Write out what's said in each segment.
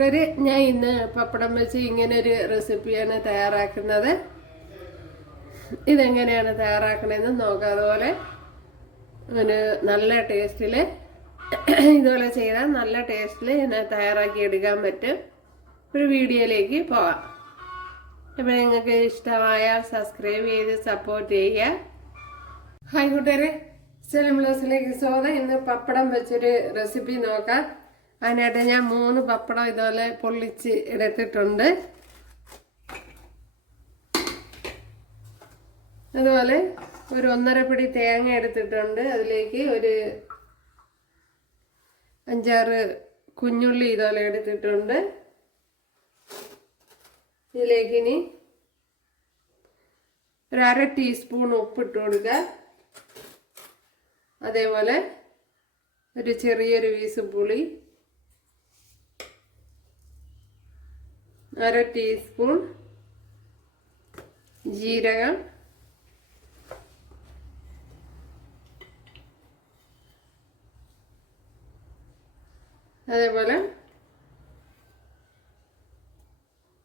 കൂട്ടുകാര് ഞാൻ ഇന്ന് പപ്പടം വെച്ച് ഇങ്ങനെ ഒരു റെസിപ്പിയാണ് തയ്യാറാക്കുന്നത്. ഇതെങ്ങനെയാണ് തയ്യാറാക്കണതെന്ന് നോക്കാം. അതുപോലെ ഒരു നല്ല ടേസ്റ്റിൽ ഇതുപോലെ ചെയ്താൽ നല്ല ടേസ്റ്റിൽ എന്നെ തയ്യാറാക്കി എടുക്കാൻ പറ്റും. ഒരു വീഡിയോയിലേക്ക് പോവാം. അപ്പോൾ നിങ്ങൾക്ക് ഇഷ്ടമായാൽ സബ്സ്ക്രൈബ് ചെയ്ത് സപ്പോർട്ട് ചെയ്യുക. ഹായ് കൂട്ടുകാരെ. സെലം സ്വാഗതം. ഇന്ന് പപ്പടം വെച്ചൊരു റെസിപ്പി നോക്കാം. അതിനായിട്ട് ഞാൻ മൂന്ന് പപ്പടം ഇതുപോലെ പൊള്ളിച്ച് എടുത്തിട്ടുണ്ട്. അതുപോലെ ഒരു ഒന്നര പിടി തേങ്ങ എടുത്തിട്ടുണ്ട്. അതിലേക്ക് ഒരു അഞ്ചാറ് കുഞ്ഞുള്ളി ഇതുപോലെ എടുത്തിട്ടുണ്ട്. ഇതിലേക്ക് ഇനി ഒരു അര ടീസ്പൂൺ ഉപ്പിട്ട് കൊടുക്കുക. അതേപോലെ ഒരു ചെറിയൊരു പീസ് പുളി. അര ടീസ്പൂൺ ജീരകം. അതേപോലെ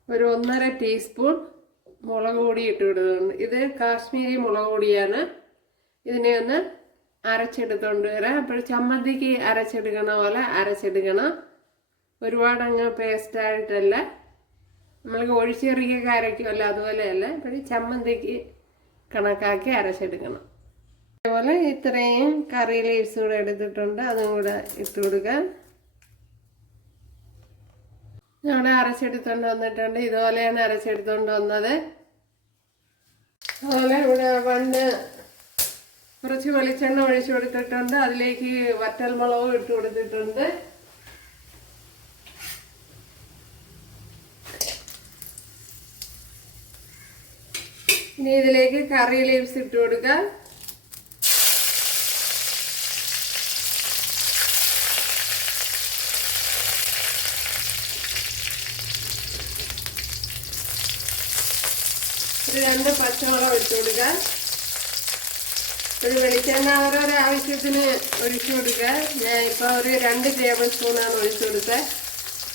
ഒരു ഒന്നര ടീസ്പൂൺ മുളക് പൊടി ഇട്ട് ഇത് കാശ്മീരി മുളക് പൊടിയാണ്. ഇതിനെ ഒന്ന് അരച്ചെടുത്തോണ്ട് വരാം. അപ്പോൾ ചമ്മന്തിക്ക് അരച്ചെടുക്കണ പോലെ അരച്ചെടുക്കണം. ഒരുപാട് അങ്ങ് പേസ്റ്റായിട്ടല്ല നമ്മൾക്ക് ഒഴിച്ചെറിയൊക്കെ അരയ്ക്കുമല്ല അതുപോലെയല്ല? അപ്പോൾ ചമ്മന്തിക്ക് കണക്കാക്കി അരച്ചെടുക്കണം. അതേപോലെ ഇത്രയും കറി ലീവ്സ് കൂടെ എടുത്തിട്ടുണ്ട് അതും കൂടെ ഇട്ട് കൊടുക്കാം. ഞങ്ങളുടെ അരച്ചെടുത്തോണ്ട് വന്നിട്ടുണ്ട് ഇതുപോലെയാണ് അരച്ചെടുത്തോണ്ട് വന്നത്. അതുപോലെ ഇവിടെ പണ്ട് കുറച്ച് വെളിച്ചെണ്ണ ഒഴിച്ചു കൊടുത്തിട്ടുണ്ട് അതിലേക്ക് വറ്റൽ മുളകും ഇട്ട് കൊടുത്തിട്ടുണ്ട്. ഇനി ഇതിലേക്ക് കറി ലീവ്സ് ഇട്ട് കൊടുക്കുക രണ്ട് പച്ചമുളക് ഇട്ട് കൊടുക്കുക ഒരു വെളിച്ചെണ്ണ ഓരോരോ ആവശ്യത്തിന് ഒഴിച്ചു കൊടുക്കുക ഞാൻ ഇപ്പോൾ ഒരു രണ്ട് ടേബിൾ സ്പൂണാണ് ഒഴിച്ചു കൊടുക്കുക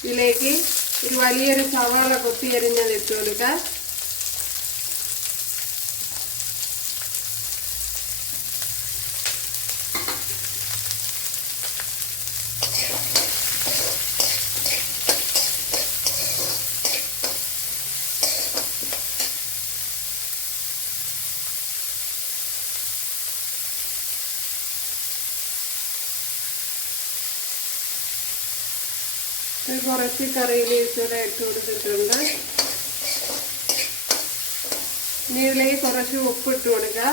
ഇതിലേക്ക് ഒരു വലിയൊരു സവാള കൊത്തി അരിഞ്ഞത് ഇട്ട് കൊടുക്കുക കുറച്ച് കറി ലീവ്സ് ഇട്ട് കൊടുത്തിട്ടുണ്ട്. ഇനി ഇതിലേക്ക് കുറച്ച് ഉപ്പ് ഇട്ട് കൊടുക്കുക.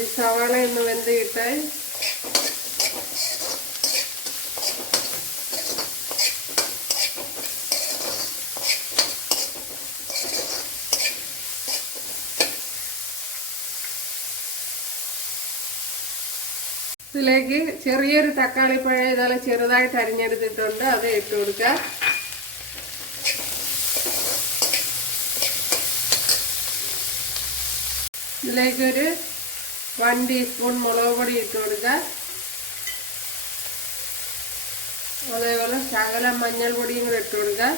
ഈ സവാള ഒന്ന് വെന്ത് കിട്ടാൻ ഇതിലേക്ക് ചെറിയൊരു തക്കാളി പഴം ഇതുപോലെ ചെറുതായിട്ട് അരിഞ്ഞെടുത്തിട്ടുണ്ട്. അത് ഇട്ട് കൊടുക്കുക ഇതിലേക്കൊരു വൺ ടീസ്പൂൺ മുളക് പൊടി ഇട്ട് കൊടുക്കുക അതേപോലെ ശകലം മഞ്ഞൾ പൊടിയും കൂടെ ഇട്ട് കൊടുക്കുക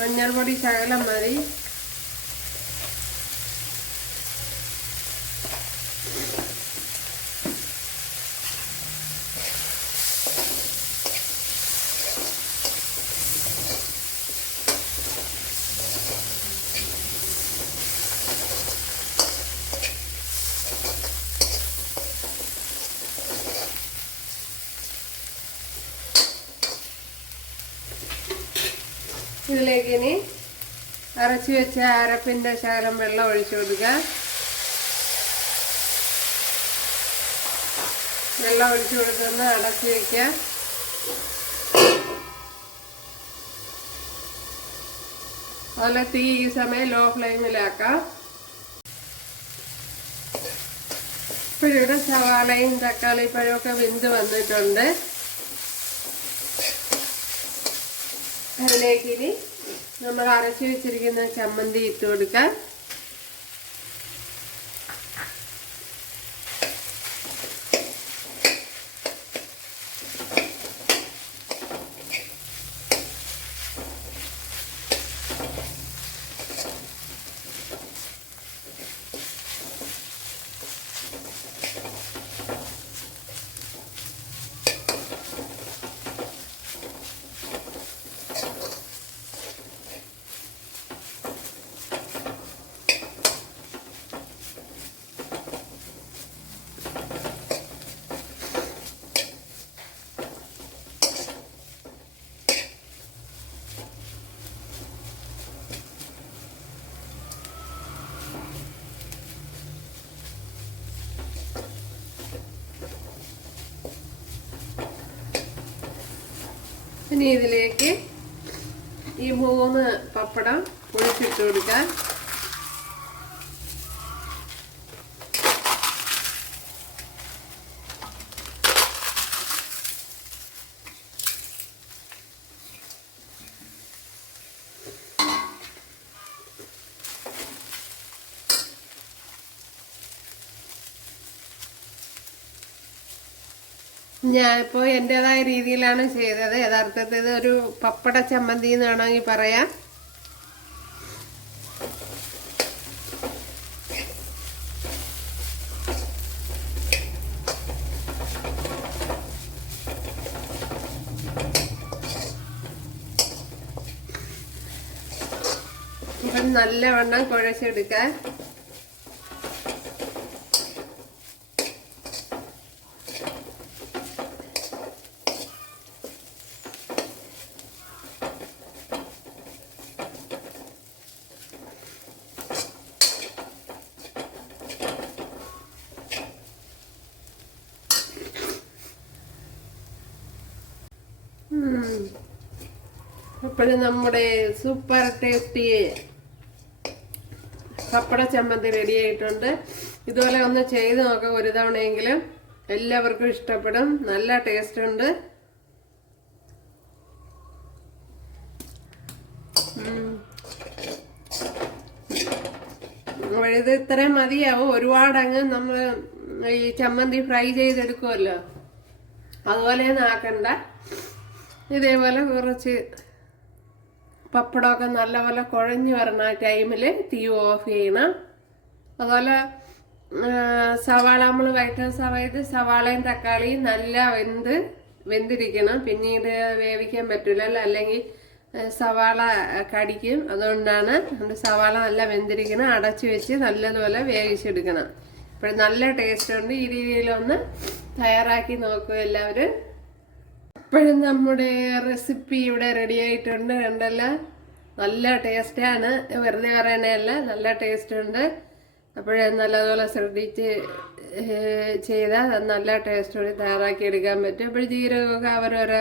മഞ്ഞൾ പൊടി ശകലം മതി. ഇതിലേക്ക് ഇനി അരച്ചു വെച്ച അരപ്പിന്റെ ശകലം വെള്ളം ഒഴിച്ചു കൊടുക്കുക. വെള്ളം ഒഴിച്ചു കൊടുക്കുന്ന അടച്ചു വയ്ക്കുക അതുപോലെ തീ ഈ സമയം ലോ ഫ്ലെയിമിലാക്കാം ഇപ്പോഴിവിടെ സവാളയും തക്കാളി പഴമൊക്കെ വെന്ത് വന്നിട്ടുണ്ട്. അതിലേക്ക് ഇനി നമ്മൾ അരച്ചു വെച്ചിരിക്കുന്ന ചമ്മന്തി ഇട്ട് കൊടുക്കാം. ഇനി ഇതിലേക്ക് ഈ മൂന്ന് പപ്പടം പൊളിച്ചിട്ട് കൊടുക്കാം ഞാനിപ്പോൾ എന്റെതായ രീതിയിലാണ് ചെയ്തത്. യഥാർത്ഥത്തിൽ ഇത് ഒരു പപ്പട ചമ്മന്തി എന്ന് വേണമെങ്കിൽ പറയാം നല്ലവണ്ണം കുഴച്ചെടുക്കാൻ അപ്പോഴും നമ്മുടെ സൂപ്പർ ടേസ്റ്റി പപ്പട ചമ്മന്തി റെഡി ആയിട്ടുണ്ട്. ഇതുപോലെ ഒന്ന് ചെയ്ത് നോക്കാം. ഒരു തവണയെങ്കിലും എല്ലാവർക്കും ഇഷ്ടപ്പെടും. നല്ല ടേസ്റ്റ് ഉണ്ട്. ഇത് ഇത്രയും മതിയാവും. ഒരുപാട് അങ്ങ് നമ്മൾ ഈ ചമ്മന്തി ഫ്രൈ ചെയ്തെടുക്കുമല്ലോ അതുപോലെ ആക്കണ്ട. ഇതേപോലെ കുറച്ച് പപ്പടമൊക്കെ നല്ലപോലെ കുഴഞ്ഞു വരണ ടൈമിൽ തീ ഓഫ് ചെയ്യണം. അതുപോലെ സവാള നമ്മൾ വയറ്റുന്ന സമയത്ത് സവാളയും തക്കാളിയും നല്ല വെന്ത് വെന്തിരിക്കണം. പിന്നീട് വേവിക്കാൻ പറ്റില്ല അല്ലെങ്കിൽ സവാള കടിക്കും. അതുകൊണ്ടാണ് നമ്മുടെ സവാള നല്ല വെന്തിരിക്കണം. അടച്ചു വെച്ച് നല്ലതുപോലെ വേവിച്ചെടുക്കണം. ഇപ്പോൾ നല്ല ടേസ്റ്റ് ഉണ്ട്. ഈ രീതിയിലൊന്ന് തയ്യാറാക്കി നോക്കൂ എല്ലാവരും. ഇപ്പോഴും നമ്മുടെ റെസിപ്പി ഇവിടെ റെഡി ആയിട്ടുണ്ട് കണ്ടല്ല? നല്ല ടേസ്റ്റാണ് വെറുതെ പറയണതല്ല നല്ല ടേസ്റ്റ് ഉണ്ട്. അപ്പോഴേ നല്ലതുപോലെ ശ്രദ്ധിച്ച് ചെയ്താൽ നല്ല ടേസ്റ്റോടെ തയ്യാറാക്കി എടുക്കാൻ പറ്റും. അപ്പോൾ ജീരകമൊക്കെ അവരവരെ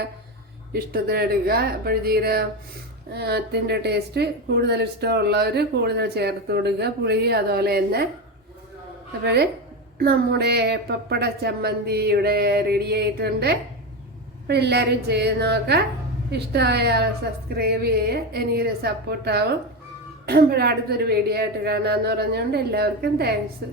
ഇഷ്ടത്തിന് എടുക്കുക. അപ്പോൾ ജീരകത്തിന്റെ ടേസ്റ്റ് കൂടുതൽ ഇഷ്ടമുള്ളവർ കൂടുതൽ ചേർത്ത് കൊടുക്കുക. പുളി അതുപോലെ തന്നെ. അപ്പോൾ നമ്മുടെ പപ്പട ചമ്മന്തി ഇവിടെ റെഡി ആയിട്ടുണ്ട്. അപ്പോൾ എല്ലാവരും ചെയ്ത് നോക്കാം ഇഷ്ടമായ സബ്സ്ക്രൈബ് ചെയ്യുക എനിക്കൊരു സപ്പോർട്ടാവും അപ്പോൾ അടുത്തൊരു വീഡിയോ ആയിട്ട് കാണാമെന്ന് പറഞ്ഞുകൊണ്ട് എല്ലാവർക്കും താങ്ക്സ്